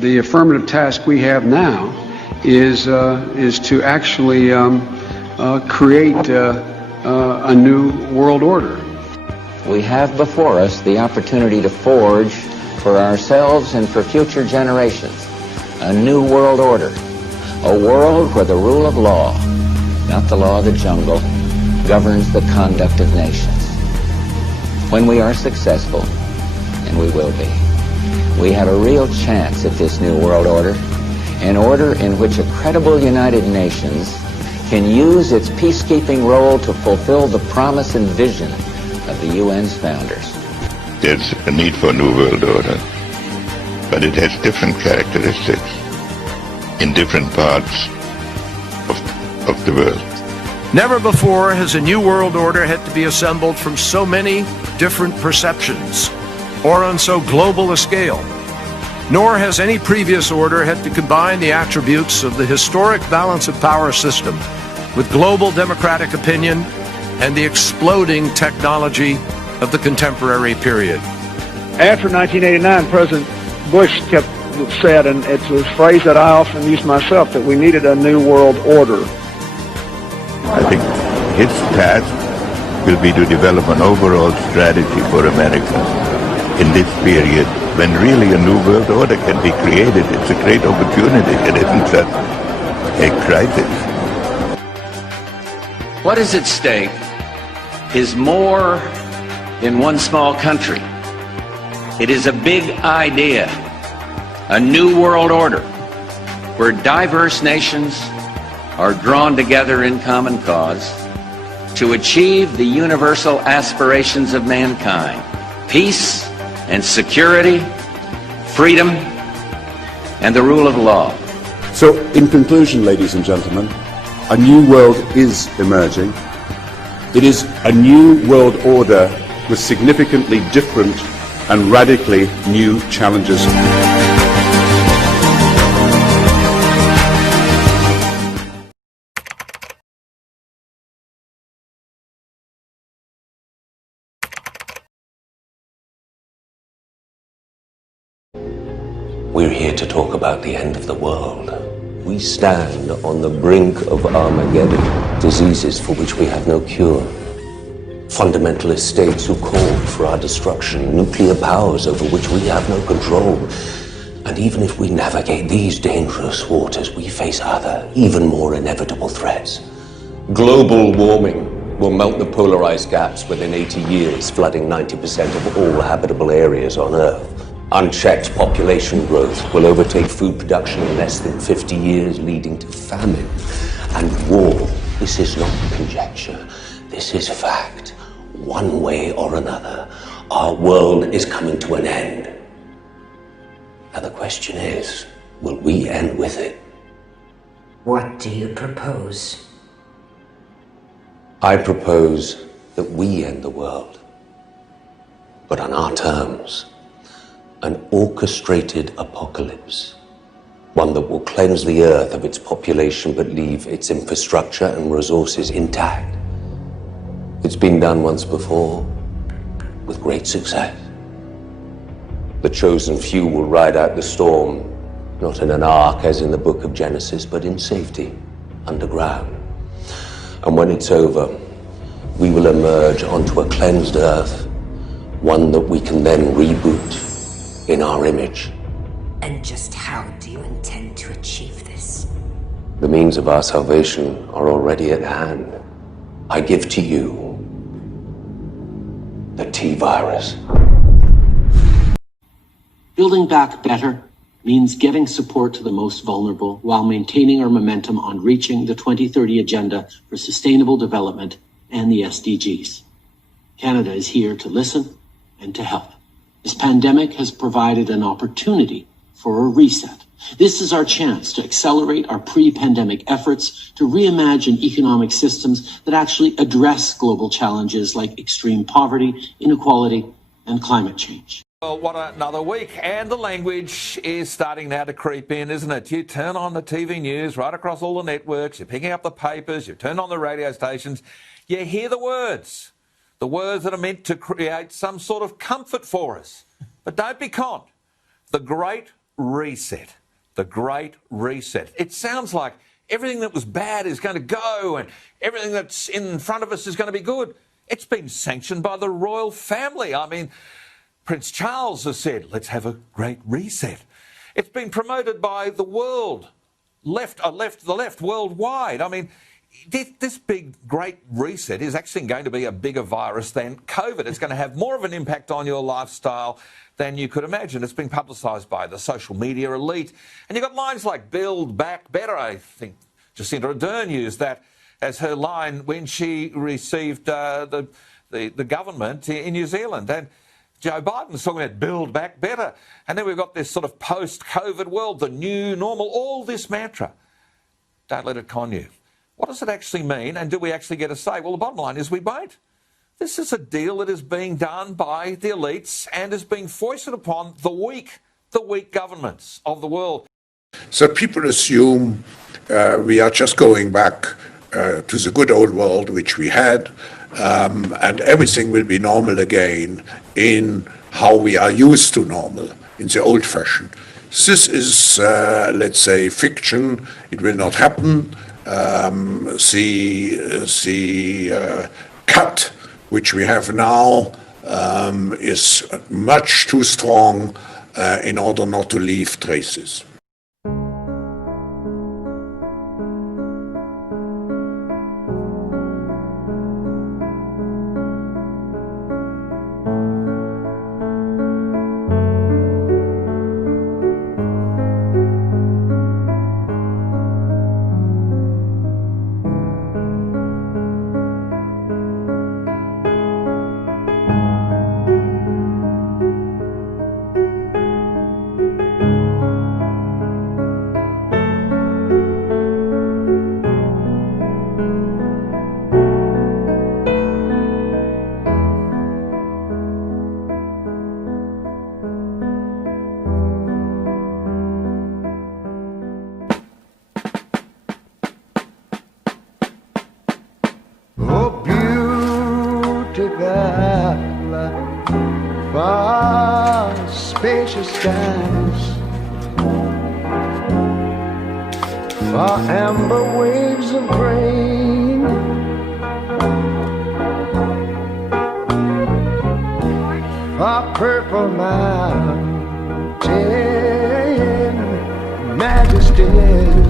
the affirmative task we have now is to actually create a new world order. We have before us the opportunity to forge for ourselves and for future generations a new world order, a world where the rule of law, not the law of the jungle, governs the conduct of nations. When we are successful, and we will be, we have a real chance at this new world order, an order in which a credible United Nations can use its peacekeeping role to fulfill the promise and vision of the UN's founders. There's a need for a new world order, but it has different characteristics in different parts of the world. Never before has a new world order had to be assembled from so many different perceptions or on so global a scale. Nor has any previous order had to combine the attributes of the historic balance of power system with global democratic opinion and the exploding technology of the contemporary period. After 1989, President Bush said, and it's a phrase that I often use myself, that we needed a new world order. I think his task will be to develop an overall strategy for America in this period when really a new world order can be created. It's a great opportunity. It isn't just a crisis. What is at stake is more than one small country. It is a big idea, a new world order, where diverse nations are drawn together in common cause to achieve the universal aspirations of mankind: peace and security, freedom, and the rule of law. So, in conclusion, ladies and gentlemen, a new world is emerging. It is a new world order with significantly different and radically new challenges. We're here to talk about the end of the world. We stand on the brink of Armageddon, diseases for which we have no cure. Fundamentalist states who call for our destruction, nuclear powers over which we have no control. And even if we navigate these dangerous waters, we face other, even more inevitable threats. Global warming will melt the polar ice caps within 80 years, flooding 90% of all habitable areas on Earth. Unchecked population growth will overtake food production in less than 50 years, leading to famine and war. This is not conjecture. This is fact. One way or another, our world is coming to an end. Now the question is, will we end with it? What do you propose? I propose that we end the world, but on our terms. An orchestrated apocalypse. One that will cleanse the earth of its population but leave its infrastructure and resources intact. It's been done once before, with great success. The chosen few will ride out the storm, not in an ark as in the book of Genesis, but in safety, underground. And when it's over, we will emerge onto a cleansed earth, one that we can then reboot in our image. And just how do you intend to achieve this? The means of our salvation are already at hand. I give to you the T-virus. Building back better means getting support to the most vulnerable while maintaining our momentum on reaching the 2030 Agenda for Sustainable Development and the SDGs. Canada is here to listen and to help. This pandemic has provided an opportunity for a reset. This is our chance to accelerate our pre-pandemic efforts to reimagine economic systems that actually address global challenges like extreme poverty, inequality, and climate change. Well, what another week. And the language is starting now to creep in, isn't it? You turn on the TV news right across all the networks, you're picking up the papers, you turn on the radio stations, you hear the words that are meant to create some sort of comfort for us. But don't be conned. The great reset. The Great Reset. It sounds like everything that was bad is going to go and everything that's in front of us is going to be good. It's been sanctioned by the royal family. I mean, Prince Charles has said, let's have a great reset. It's been promoted by the world, the left, worldwide. I mean, this big great reset is actually going to be a bigger virus than COVID. It's going to have more of an impact on your lifestyle than you could imagine. It's been publicised by the social media elite. And you've got lines like Build Back Better. I think Jacinda Ardern used that as her line when she received the government in New Zealand. And Joe Biden's talking about Build Back Better. And then we've got this sort of post-COVID world, the new normal, all this mantra. Don't let it con you. What does it actually mean, and do we actually get a say? Well, the bottom line is we won't. This is a deal that is being done by the elites and is being foisted upon the weak governments of the world. So people assume we are just going back to the good old world which we had, and everything will be normal again in how we are used to normal, in the old fashion. This is, let's say, fiction. It will not happen. The cut which we have now is much too strong in order not to leave traces. far spacious skies, far amber waves of grain, far purple mountain majesties.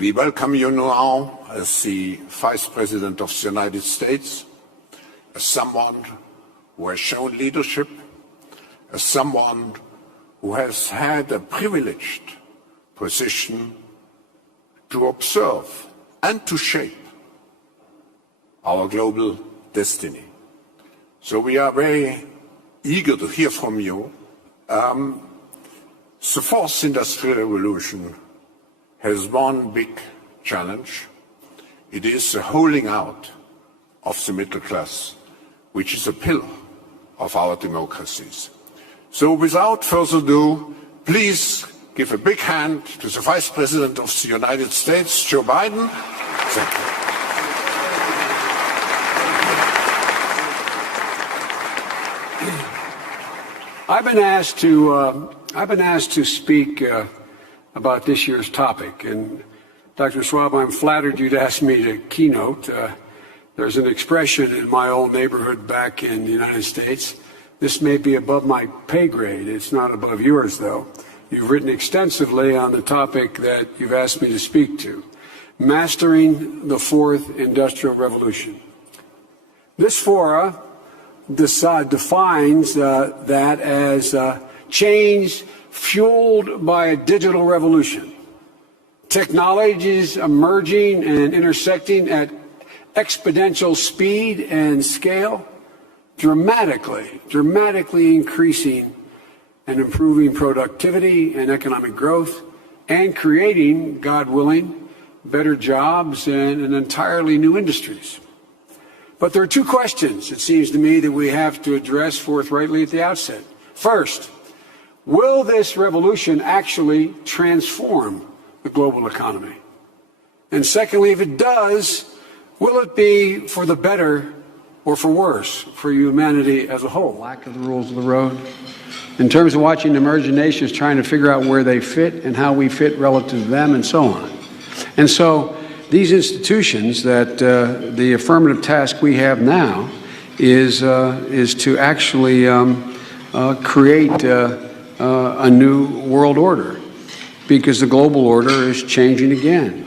We welcome you now as the Vice President of the United States, as someone who has shown leadership, as someone who has had a privileged position to observe and to shape our global destiny. So we are very eager to hear from you. The fourth industrial revolution has one big challenge. It is the holding out of the middle class, which is a pillar of our democracies. So without further ado, please give a big hand to the Vice President of the United States, Joe Biden. Thank you. I've been asked to speak about this year's topic, and Dr. Schwab, I'm flattered you'd asked me to keynote. There's an expression in my old neighborhood back in the United States. This may be above my pay grade. It's not above yours, though. You've written extensively on the topic that you've asked me to speak to, mastering the fourth industrial revolution. This fora defines that as change fueled by a digital revolution. Technologies emerging and intersecting at exponential speed and scale, dramatically increasing and improving productivity and economic growth, and creating, God willing, better jobs and entirely new industries. But there are two questions, it seems to me, that we have to address forthrightly at the outset. First, will this revolution actually transform the global economy? And secondly, if it does, will it be for the better or for worse for humanity as a whole? Lack of the rules of the road. In terms of watching emerging nations trying to figure out where they fit and how we fit relative to them and so on. And so these institutions that the affirmative task we have now is to actually create a new world order, because the global order is changing again.